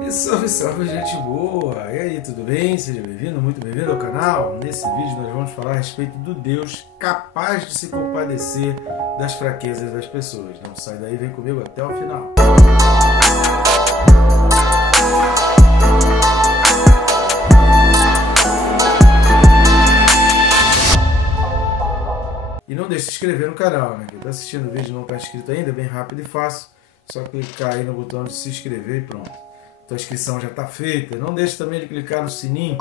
E salve, salve, gente boa! E aí, tudo bem? Seja bem-vindo, muito bem-vindo ao canal. Nesse vídeo nós vamos falar a respeito do Deus capaz de se compadecer das fraquezas das pessoas. Não sai daí, vem comigo até o final. E não deixe de se inscrever no canal, né? Quem está assistindo o vídeo e não está inscrito ainda, é bem rápido e fácil. Só clicar aí no botão de se inscrever e pronto. Tua inscrição já está feita. Não deixe também de clicar no sininho,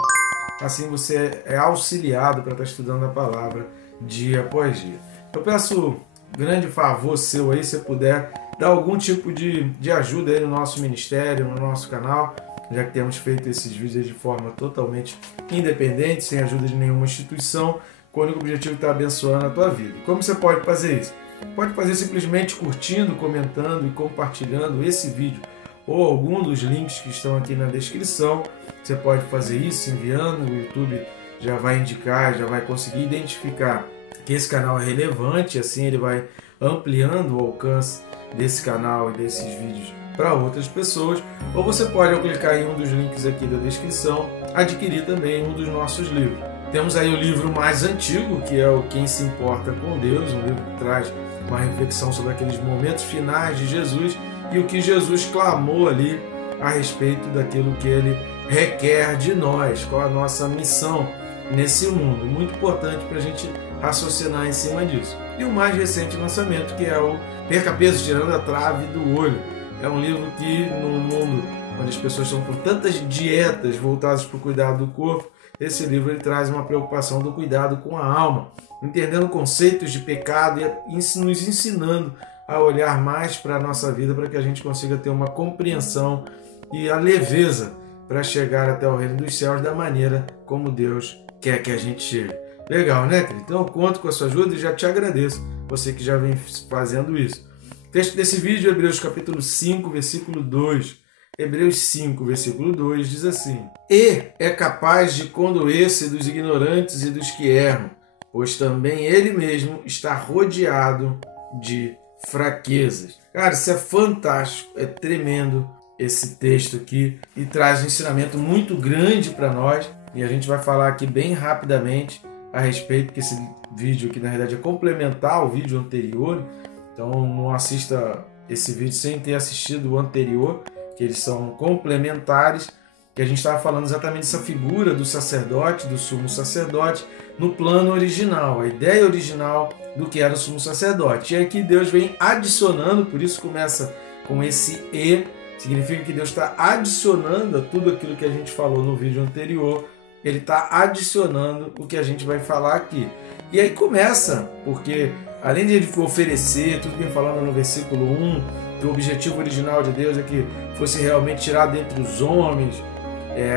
assim você é auxiliado para estar estudando a palavra dia após dia. Eu peço um grande favor seu aí, se puder dar algum tipo de ajuda aí no nosso ministério, no nosso canal, já que temos feito esses vídeos de forma totalmente independente, sem ajuda de nenhuma instituição, com o único objetivo de estar abençoando a tua vida. E como você pode fazer isso? Pode fazer simplesmente curtindo, comentando e compartilhando esse vídeo ou algum dos links que estão aqui na descrição. Você pode fazer isso enviando, o YouTube já vai indicar, já vai conseguir identificar que esse canal é relevante, assim ele vai ampliando o alcance desse canal e desses vídeos para outras pessoas. Ou você pode, ao clicar em um dos links aqui da descrição, adquirir também um dos nossos livros. Temos aí o livro mais antigo, que é o Quem se Importa com Deus, um livro que traz uma reflexão sobre aqueles momentos finais de Jesus e o que Jesus clamou ali a respeito daquilo que ele requer de nós, qual a nossa missão nesse mundo. Muito importante para a gente raciocinar em cima disso. E o mais recente lançamento, que é o Perca Peso Tirando a Trave do Olho. É um livro que, no mundo onde as pessoas estão com tantas dietas voltadas para o cuidado do corpo, esse livro ele traz uma preocupação do cuidado com a alma, entendendo conceitos de pecado e nos ensinando a olhar mais para a nossa vida, para que a gente consiga ter uma compreensão e a leveza para chegar até o reino dos céus da maneira como Deus quer que a gente chegue. Legal, né, querido? Então eu conto com a sua ajuda e já te agradeço, você que já vem fazendo isso. O texto desse vídeo é Hebreus capítulo 5, versículo 2. Hebreus 5, versículo 2 diz assim: E é capaz de condoer-se dos ignorantes e dos que erram, pois também ele mesmo está rodeado de fraquezas. Cara, isso é fantástico, é tremendo esse texto aqui e traz um ensinamento muito grande para nós, e a gente vai falar aqui bem rapidamente a respeito, que esse vídeo aqui na verdade é complementar ao vídeo anterior, então não assista esse vídeo sem ter assistido o anterior, que eles são complementares, que a gente estava falando exatamente dessa figura do sacerdote, do sumo sacerdote, no plano original, a ideia original do que era o sumo sacerdote. E aqui Deus vem adicionando, por isso começa com esse E, significa que Deus está adicionando a tudo aquilo que a gente falou no vídeo anterior, ele está adicionando o que a gente vai falar aqui. E aí começa, porque além de ele oferecer, tudo bem falando no versículo 1, que o objetivo original de Deus é que fosse realmente tirado dentre os homens,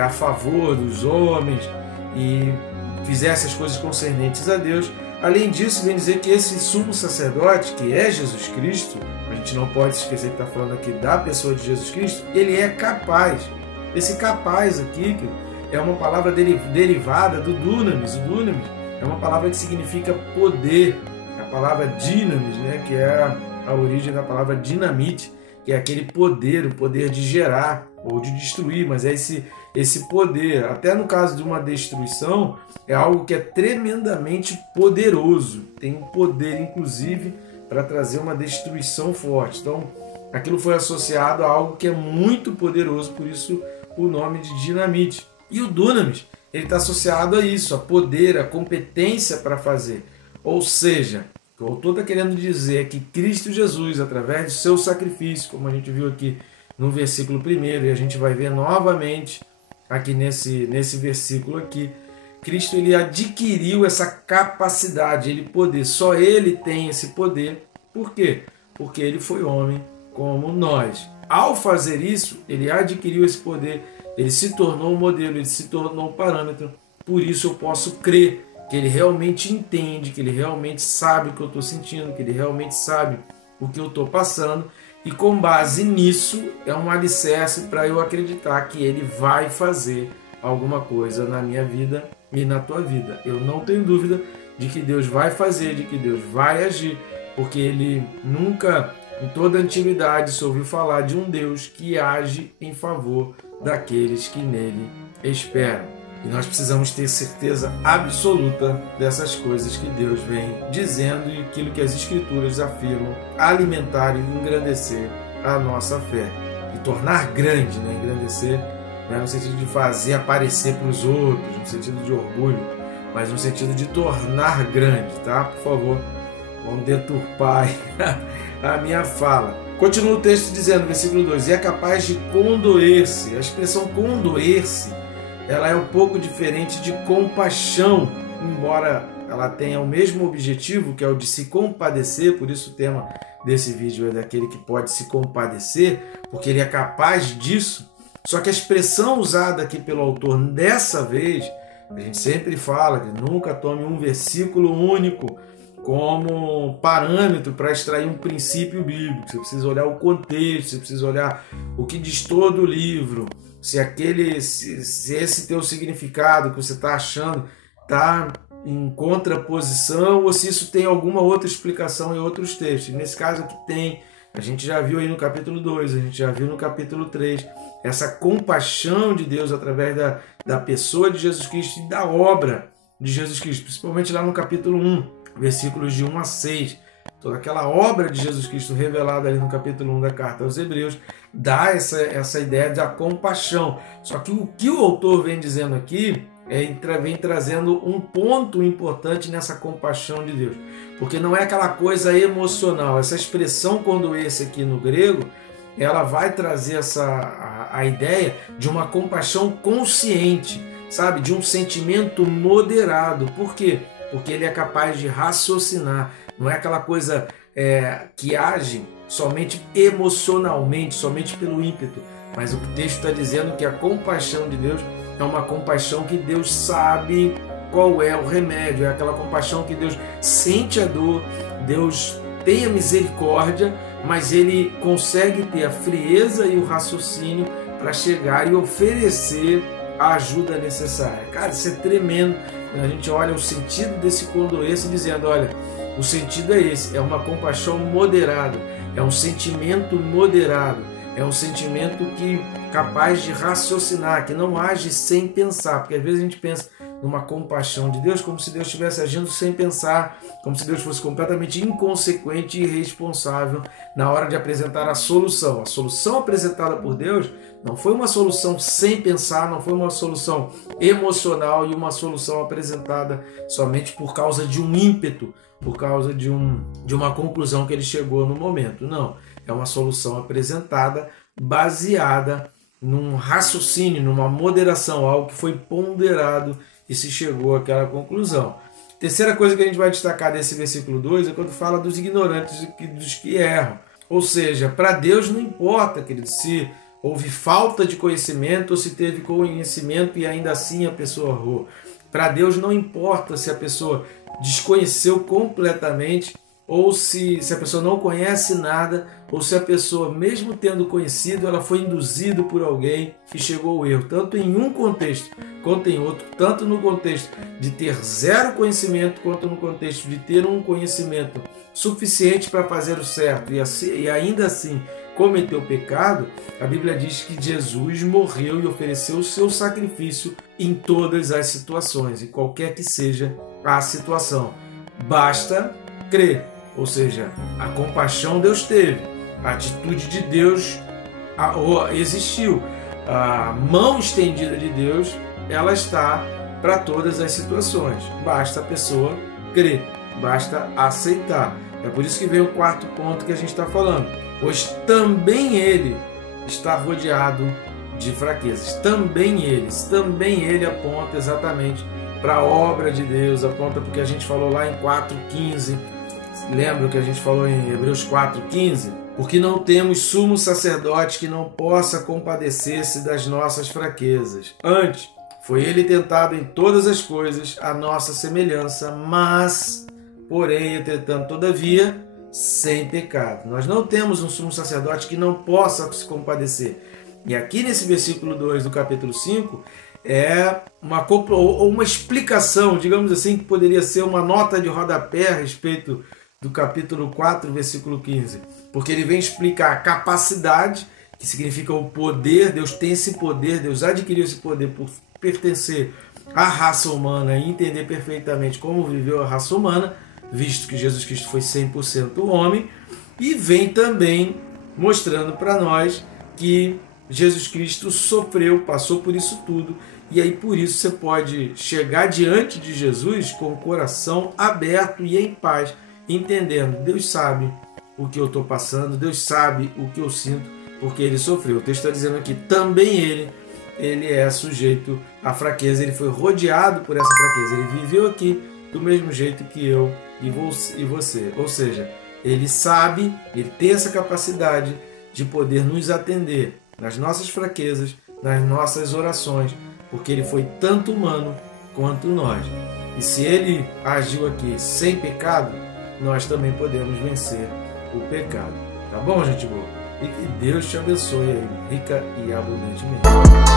a favor dos homens, e fizesse as coisas concernentes a Deus. Além disso, vem dizer que esse sumo sacerdote, que é Jesus Cristo, a gente não pode se esquecer que está falando aqui da pessoa de Jesus Cristo, ele é capaz. Esse capaz aqui, que é uma palavra derivada do dunamis. O dunamis é uma palavra que significa poder, a palavra dinamis, né, que é a origem da palavra dinamite, que é aquele poder, o poder de gerar ou de destruir, mas é esse poder, até no caso de uma destruição, é algo que é tremendamente poderoso, tem um poder inclusive para trazer uma destruição forte. Então aquilo foi associado a algo que é muito poderoso, por isso o nome de dinamite. E o dunamis, ele está associado a isso, a poder, a competência para fazer, ou seja, o que o autor está querendo dizer é que Cristo Jesus, através do seu sacrifício, como a gente viu aqui no versículo 1, e a gente vai ver novamente aqui nesse versículo aqui, Cristo ele adquiriu essa capacidade, ele poder, só ele tem esse poder. Por quê? Porque ele foi homem como nós. Ao fazer isso, ele adquiriu esse poder, ele se tornou um modelo, ele se tornou um parâmetro, por isso eu posso crer que ele realmente entende, que ele realmente sabe o que eu estou sentindo, que ele realmente sabe o que eu estou passando, e com base nisso é um alicerce para eu acreditar que ele vai fazer alguma coisa na minha vida e na tua vida. Eu não tenho dúvida de que Deus vai fazer, de que Deus vai agir, porque ele nunca Em toda a antiguidade se ouviu falar de um Deus que age em favor daqueles que nele esperam. E nós precisamos ter certeza absoluta dessas coisas que Deus vem dizendo e aquilo que as Escrituras afirmam, alimentar e engrandecer a nossa fé. E tornar grande, né? Engrandecer, não é no sentido de fazer aparecer para os outros, no sentido de orgulho, mas no sentido de tornar grande, tá? Por favor, vamos deturpar a minha fala. Continua o texto dizendo, versículo 2, e é capaz de condoer-se. A expressão condoer-se, ela é um pouco diferente de compaixão, embora ela tenha o mesmo objetivo, que é o de se compadecer, por isso o tema desse vídeo é daquele que pode se compadecer, porque ele é capaz disso. Só que a expressão usada aqui pelo autor dessa vez, a gente sempre fala que nunca tome um versículo único como parâmetro para extrair um princípio bíblico. Você precisa olhar o contexto, você precisa olhar o que diz todo o livro, se esse teu significado que você está achando está em contraposição ou se isso tem alguma outra explicação em outros textos. Nesse caso aqui tem, a gente já viu aí no capítulo 2, a gente já viu no capítulo 3, essa compaixão de Deus através da pessoa de Jesus Cristo e da obra de Jesus Cristo, principalmente lá no capítulo 1, versículos de 1 a 6. Toda aquela obra de Jesus Cristo revelada ali no capítulo 1 da carta aos Hebreus dá essa ideia da compaixão. Só que o que o autor vem dizendo aqui vem trazendo um ponto importante nessa compaixão de Deus. Porque não é aquela coisa emocional. Essa expressão condoer-se aqui no grego, ela vai trazer a ideia de uma compaixão consciente, sabe? De um sentimento moderado. Por quê? Porque ele é capaz de raciocinar. Não é aquela coisa que age somente emocionalmente, somente pelo ímpeto. Mas o texto está dizendo que a compaixão de Deus é uma compaixão que Deus sabe qual é o remédio. É aquela compaixão que Deus sente a dor, Deus tem a misericórdia, mas Ele consegue ter a frieza e o raciocínio para chegar e oferecer a ajuda necessária. Cara, isso é tremendo. Quando a gente olha o sentido desse condoer-se dizendo, olha, o sentido é esse, é uma compaixão moderada, é um sentimento moderado, é um sentimento que capaz de raciocinar, que não age sem pensar, porque às vezes a gente pensa numa compaixão de Deus como se Deus estivesse agindo sem pensar, como se Deus fosse completamente inconsequente e irresponsável na hora de apresentar a solução. A solução apresentada por Deus não foi uma solução sem pensar, não foi uma solução emocional e uma solução apresentada somente por causa de um ímpeto, por causa de uma conclusão que ele chegou no momento. Não, é uma solução apresentada baseada num raciocínio, numa moderação, algo que foi ponderado e se chegou àquela conclusão. Terceira coisa que a gente vai destacar desse versículo 2 é quando fala dos ignorantes e dos que erram. Ou seja, para Deus não importa, querido, se houve falta de conhecimento ou se teve conhecimento e ainda assim a pessoa errou. Para Deus não importa se a pessoa desconheceu completamente ou se a pessoa não conhece nada, ou se a pessoa, mesmo tendo conhecido, ela foi induzida por alguém e chegou ao erro, tanto em um contexto quanto em outro, tanto no contexto de ter zero conhecimento, quanto no contexto de ter um conhecimento suficiente para fazer o certo e ainda assim cometer o pecado. A Bíblia diz que Jesus morreu e ofereceu o seu sacrifício em todas as situações, em qualquer que seja a situação. Basta crer. Ou seja, a compaixão Deus teve, a atitude de Deus existiu, a mão estendida de Deus, ela está para todas as situações. Basta a pessoa crer, basta aceitar. É por isso que vem o quarto ponto que a gente está falando. Pois também ele está rodeado de fraquezas. Também ele aponta exatamente para a obra de Deus, aponta porque a gente falou lá em 4,15. Lembra que a gente falou em Hebreus 4,15? Porque não temos sumo sacerdote que não possa compadecer-se das nossas fraquezas. Antes, foi ele tentado em todas as coisas, a nossa semelhança, mas, porém, entretanto, todavia, sem pecado. Nós não temos um sumo sacerdote que não possa se compadecer. E aqui nesse versículo 2 do capítulo 5, é uma explicação, digamos assim, que poderia ser uma nota de rodapé a respeito do capítulo 4, versículo 15. porque ele vem explicar a capacidade, que significa o poder. Deus tem esse poder, Deus adquiriu esse poder por pertencer à raça humana e entender perfeitamente como viveu a raça humana, visto que Jesus Cristo foi 100% homem, e vem também mostrando para nós que Jesus Cristo sofreu, passou por isso tudo, e aí por isso você pode chegar diante de Jesus com o coração aberto e em paz, entendendo, Deus sabe o que eu estou passando, Deus sabe o que eu sinto, porque ele sofreu. O texto está dizendo aqui, também ele é sujeito à fraqueza, ele foi rodeado por essa fraqueza, ele viveu aqui do mesmo jeito que eu e você. Ou seja, ele sabe, ele tem essa capacidade de poder nos atender nas nossas fraquezas, nas nossas orações, porque ele foi tanto humano quanto nós. E se ele agiu aqui sem pecado, nós também podemos vencer o pecado. Tá bom, gente boa? E que Deus te abençoe aí, rica e abundantemente.